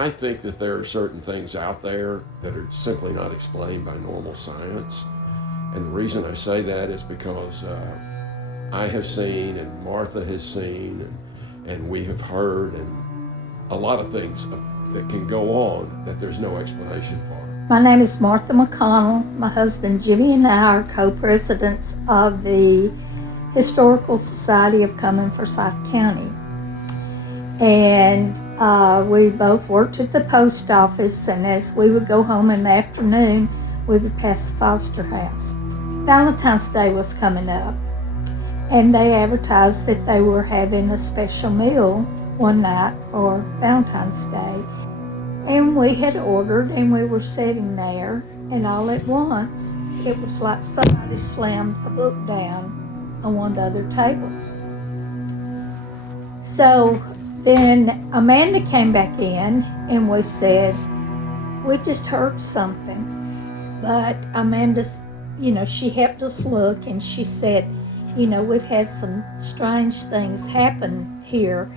I think that there are certain things out there that are simply not explained by normal science. And the reason I say that is because I have seen, and Martha has seen, and we have heard, and a lot of things that can go on that there's no explanation for. My name is Martha McConnell. My husband Jimmy and I are co-presidents of the Historical Society of Cumming Forsyth County. And we both worked at the post office, and as we would go home in the afternoon, we would pass the Foster house. Valentine's Day was coming up, and they advertised that they were having a special meal one night for Valentine's Day. And we had ordered, and we were sitting there, and all at once, it was like somebody slammed a book down on one of the other tables. So then Amanda came back in, and we said, we just heard something. But Amanda, she helped us look, and she said, we've had some strange things happen here.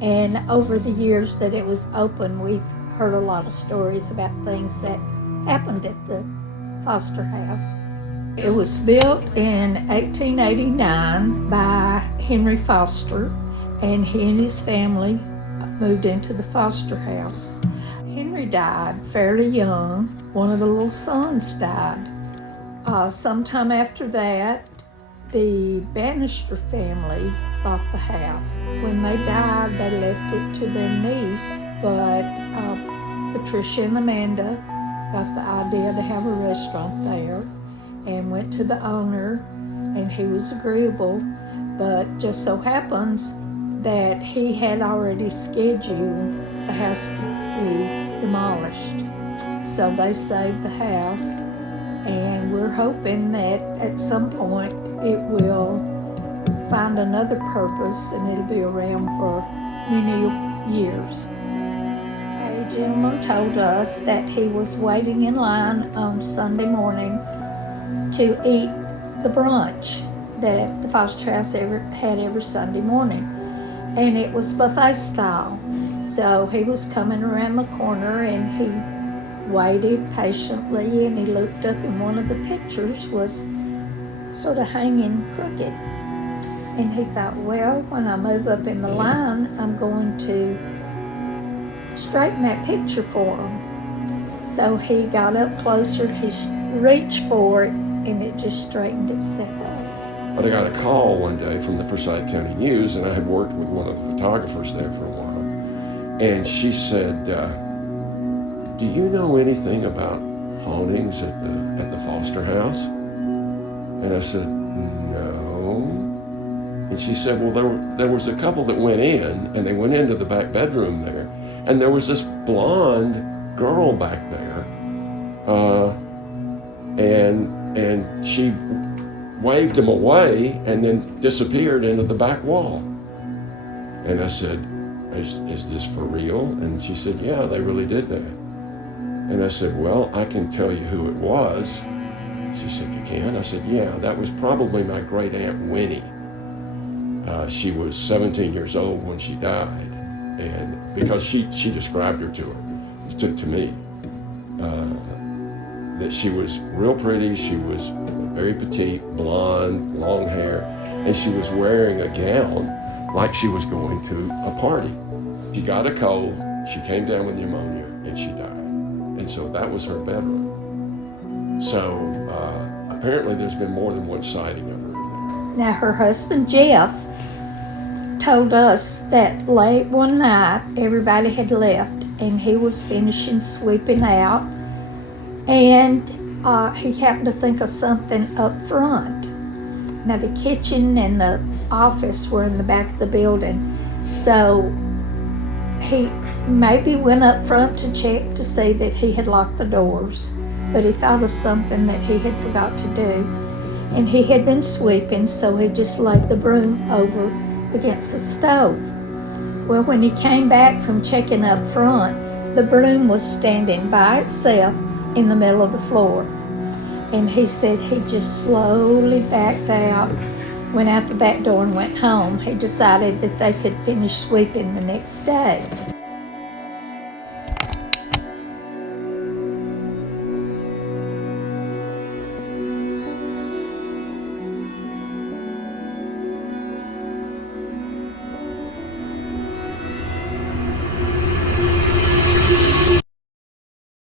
And over the years that it was open, we've heard a lot of stories about things that happened at the Foster house. It was built in 1889 by Henry Foster, and he and his family moved into the Foster house. Henry died fairly young. One of the little sons died. Sometime after that, the Bannister family bought the house. When they died, they left it to their niece, but Patricia and Amanda got the idea to have a restaurant there and went to the owner, and he was agreeable, but just so happens that he had already scheduled the house to be demolished. So they saved the house, and we're hoping that at some point it will find another purpose and it'll be around for many years. A gentleman told us that he was waiting in line on Sunday morning to eat the brunch that the Foster House had every Sunday morning, and it was buffet style. So he was coming around the corner, and he waited patiently, and he looked up, and one of the pictures was sort of hanging crooked. And he thought, well, when I move up in the line, I'm going to straighten that picture for him. So he got up closer, he reached for it, and it just straightened itself out. But I got a call one day from the Forsyth County News, and I had worked with one of the photographers there for a while. And she said, do you know anything about hauntings at the Foster house? And I said, no. And she said, well, there was a couple that went in, and they went into the back bedroom there, and there was this blonde girl back there, and she waved them away and then disappeared into the back wall. And I said, is this for real? And she said, yeah, they really did that. And I said, well, I can tell you who it was. She said, you can? I said, yeah, that was probably my great aunt Winnie. She was 17 years old when she died, and because she described her to me, that she was real pretty. She was very petite, blonde, long hair, and she was wearing a gown like she was going to a party. She got a cold, she came down with pneumonia, and she died. And so that was her bedroom. So apparently there's been more than one sighting of her in there. Now her husband Jeff told us that late one night everybody had left, and he was finishing sweeping out, and he happened to think of something up front. Now the kitchen and the office were in the back of the building, so he maybe went up front to check to see that he had locked the doors, but he thought of something that he had forgot to do, and he had been sweeping, so he just laid the broom over against the stove. Well, when he came back from checking up front, the broom was standing by itself in the middle of the floor. And he said he just slowly backed out, went out the back door and went home. He decided that they could finish sweeping the next day.